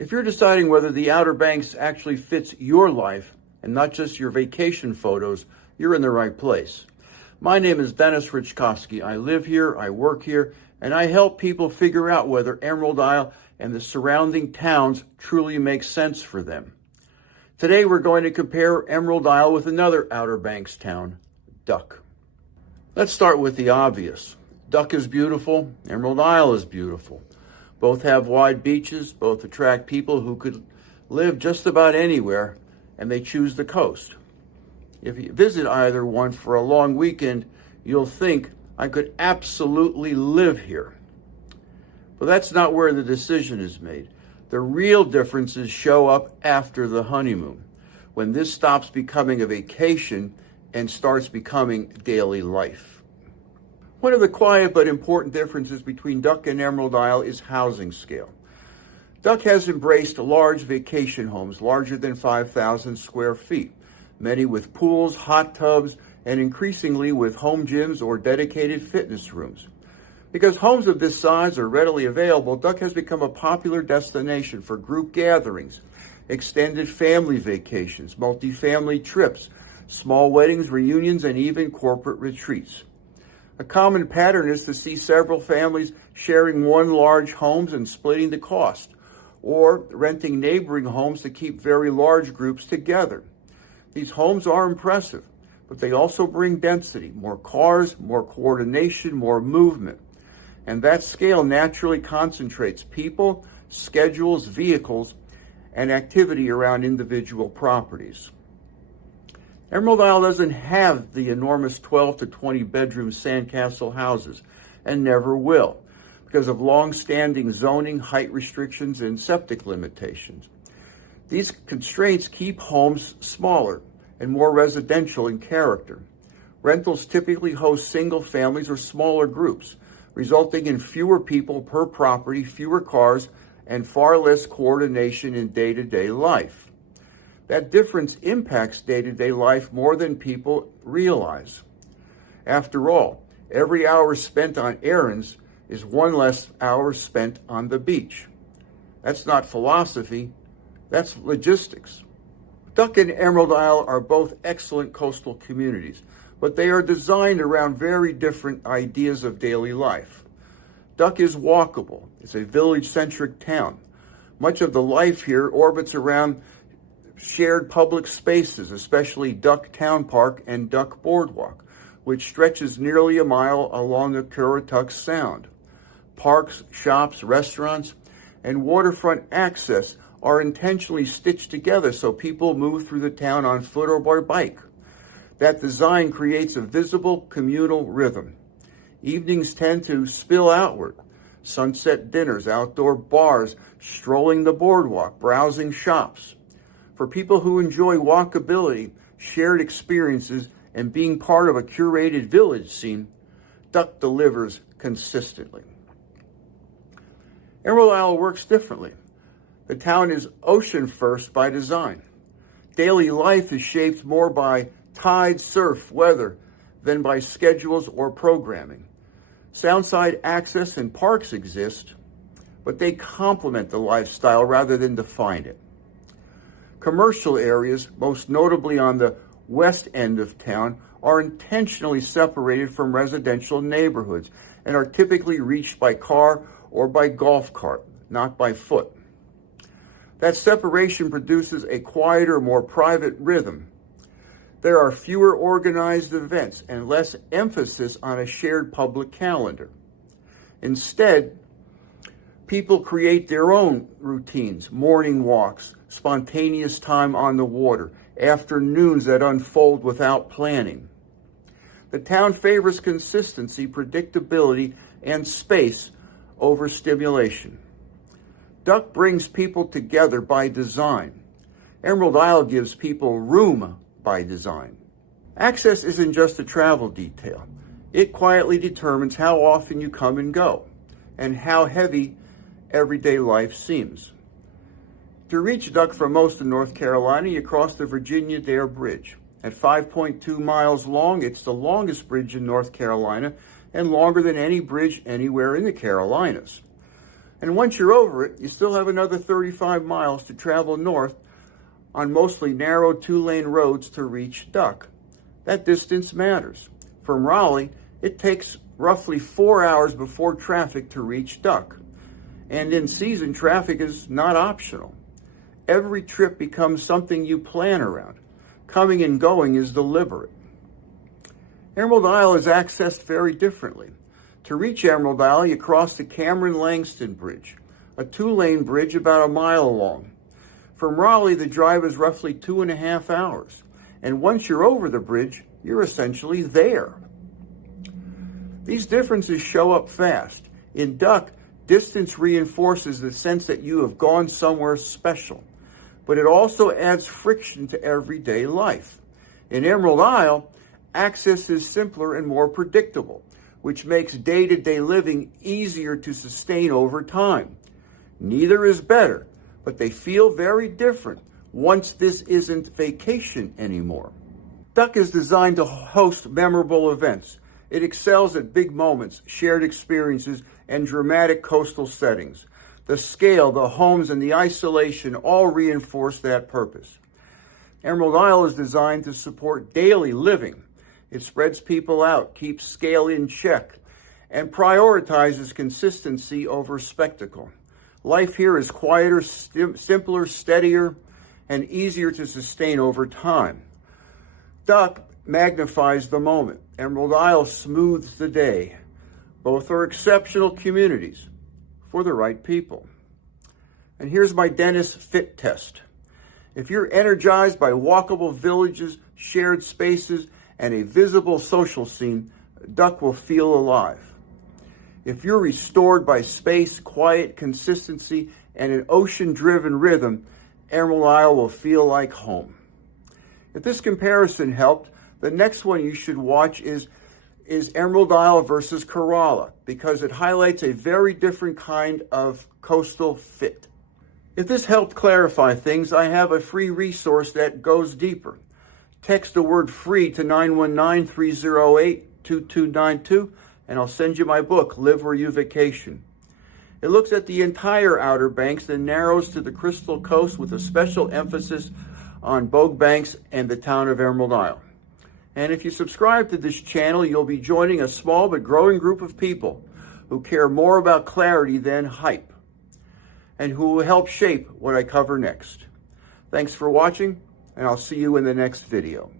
If you're deciding whether the Outer Banks actually fits your life and not just your vacation photos, you're in the right place. My name is Dennis Richkovsky. I live here, I work here, and I help people figure out whether Emerald Isle and the surrounding towns truly make sense for them. Today we're going to compare Emerald Isle with another Outer Banks town, Duck. Let's start with the obvious. Duck is beautiful, Emerald Isle is beautiful. Both have wide beaches, both attract people who could live just about anywhere, and they choose the coast. If you visit either one for a long weekend, you'll think, I could absolutely live here. But that's not where the decision is made. The real differences show up after the honeymoon, when this stops becoming a vacation and starts becoming daily life. One of the quiet but important differences between Duck and Emerald Isle is housing scale. Duck has embraced large vacation homes, larger than 5,000 square feet, many with pools, hot tubs, and increasingly with home gyms or dedicated fitness rooms. Because homes of this size are readily available, Duck has become a popular destination for group gatherings, extended family vacations, multi-family trips, small weddings, reunions, and even corporate retreats. A common pattern is to see several families sharing one large home and splitting the cost, or renting neighboring homes to keep very large groups together. These homes are impressive, but they also bring density, more cars, more coordination, more movement. And that scale naturally concentrates people, schedules, vehicles, and activity around individual properties. Emerald Isle doesn't have the enormous 12 to 20 bedroom sandcastle houses, and never will, because of long-standing zoning, height restrictions, and septic limitations. These constraints keep homes smaller and more residential in character. Rentals typically host single families or smaller groups, resulting in fewer people per property, fewer cars, and far less coordination in day-to-day life. That difference impacts day-to-day life more than people realize. After all, every hour spent on errands is one less hour spent on the beach. That's not philosophy, that's logistics. Duck and Emerald Isle are both excellent coastal communities, but they are designed around very different ideas of daily life. Duck is walkable. It's a village-centric town. Much of the life here orbits around shared public spaces, especially Duck Town Park and Duck Boardwalk, which stretches nearly a mile along the Currituck Sound. Parks, shops, restaurants, and waterfront access are intentionally stitched together so people move through the town on foot or by bike. That design creates a visible communal rhythm. Evenings tend to spill outward. Sunset dinners, outdoor bars, strolling the boardwalk, browsing shops. For people who enjoy walkability, shared experiences, and being part of a curated village scene, Duck delivers consistently. Emerald Isle works differently. The town is ocean first by design. Daily life is shaped more by tide, surf, weather than by schedules or programming. Soundside access and parks exist, but they complement the lifestyle rather than define it. Commercial areas, most notably on the west end of town, are intentionally separated from residential neighborhoods and are typically reached by car or by golf cart, not by foot. That separation produces a quieter, more private rhythm. There are fewer organized events and less emphasis on a shared public calendar. Instead, people create their own routines, morning walks, spontaneous time on the water, afternoons that unfold without planning. The town favors consistency, predictability, and space over stimulation. Duck brings people together by design. Emerald Isle gives people room by design. Access isn't just a travel detail. It quietly determines how often you come and go, and how heavy everyday life seems. To reach Duck from most of North Carolina, you cross the Virginia Dare Bridge. At 5.2 miles long, it's the longest bridge in North Carolina and longer than any bridge anywhere in the Carolinas. And once you're over it, you still have another 35 miles to travel north on mostly narrow 2-lane roads to reach Duck. That distance matters. From Raleigh, it takes roughly 4 hours before traffic to reach Duck. And in season, traffic is not optional. Every trip becomes something you plan around. Coming and going is deliberate. Emerald Isle is accessed very differently. To reach Emerald Isle, you cross the Cameron-Langston Bridge, a 2-lane bridge about a mile long. From Raleigh, the drive is roughly 2.5 hours. And once you're over the bridge, you're essentially there. These differences show up fast. In Duck, distance reinforces the sense that you have gone somewhere special, but it also adds friction to everyday life. In Emerald Isle, access is simpler and more predictable, which makes day-to-day living easier to sustain over time. Neither is better, but they feel very different once this isn't vacation anymore. Duck is designed to host memorable events. It excels at big moments, shared experiences, and dramatic coastal settings. The scale, the homes, and the isolation all reinforce that purpose. Emerald Isle is designed to support daily living. It spreads people out, keeps scale in check, and prioritizes consistency over spectacle. Life here is quieter, simpler, steadier, and easier to sustain over time. Duck magnifies the moment. Emerald Isle smooths the day. Both are exceptional communities for the right people. And here's my Dennis fit test. If you're energized by walkable villages, shared spaces, and a visible social scene, Duck will feel alive. If you're restored by space, quiet, consistency, and an ocean-driven rhythm, Emerald Isle will feel like home. If this comparison helped, the next one you should watch is Emerald Isle versus Corolla, because it highlights a very different kind of coastal fit. If this helped clarify things, I have a free resource that goes deeper. Text the word FREE to 919-308-2292, and I'll send you my book, Live Where You Vacation. It looks at the entire Outer Banks, then narrows to the Crystal Coast with a special emphasis on Bogue Banks and the town of Emerald Isle. And if you subscribe to this channel, you'll be joining a small but growing group of people who care more about clarity than hype, and who will help shape what I cover next. Thanks for watching, and I'll see you in the next video.